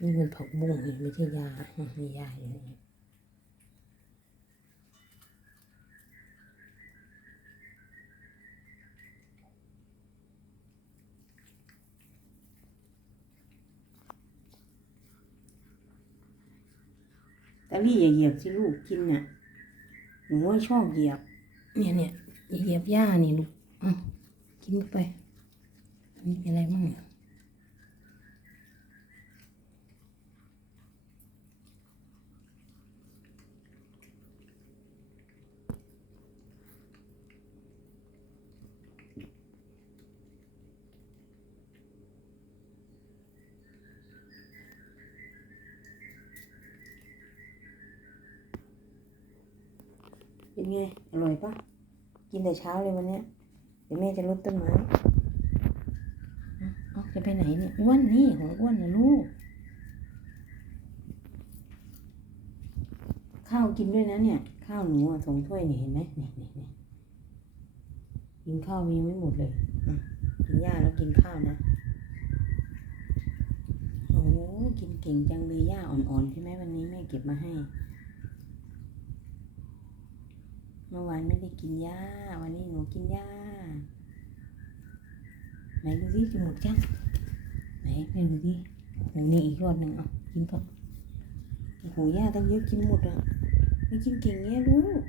นี่เป็นผักบุ้งนี่ไม่ใช่ยามียาอยู่นี่แต่พี่อย่าเหยียบสิลูกกินน่ะหนูว่าชอบเหยียบ เนี่ยเนี่ยอย่าเหยียบหญ้านี่ลูกอะกินไปนี่มีอะไรบ้างเนี่ย เป็นไง อร่อยปะกินแต่เช้าเลยวันเนี้ยเดี๋ยวแม่จะลดต้นไม้เอ้าจะไปไหนเนี่ยอ้วนนี่ของอ้วนนะลูก ข้าวกินด้วยนะเนี่ย ข้าวหนูอะสองถ้วยเนี่ยเห็นไหมเนี่ยเนี่ยเนี่ยกินข้าวมีไม่หมดเลยอะกินหญ้าแล้วกินข้าวนะโอ้กินเก่งจังเลยหญ้าอ่อนๆใช่ไหมวันนี้แม่เก็บมาให้ เมื่อวานไม่ได้กินหญ้า วันนี้หนูกินหญ้า ไหนดูสิกินหมดจังไหนไปดูสิโอ้นี่อีกรอดหนึ่งอะกินเถอะโอ้โหหญ้าตั้งเยอะกินหมดอะไม่กินเก่งเงี้ยลูก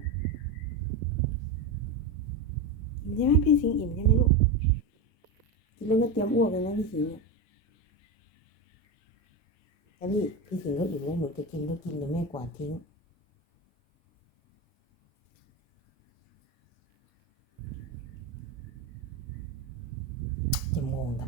อิ่มใช่ไหมพี่สิงอิ่มใช่ไหมลูกกินแล้วก็เตรียมอ้วกเลยนะพี่สิงเนี่ยแล้วพี่พี่สิงก็อิ่มแล้วหนูจะกินก็กินเดี๋ยวแม่กวาดทิ้ง จะ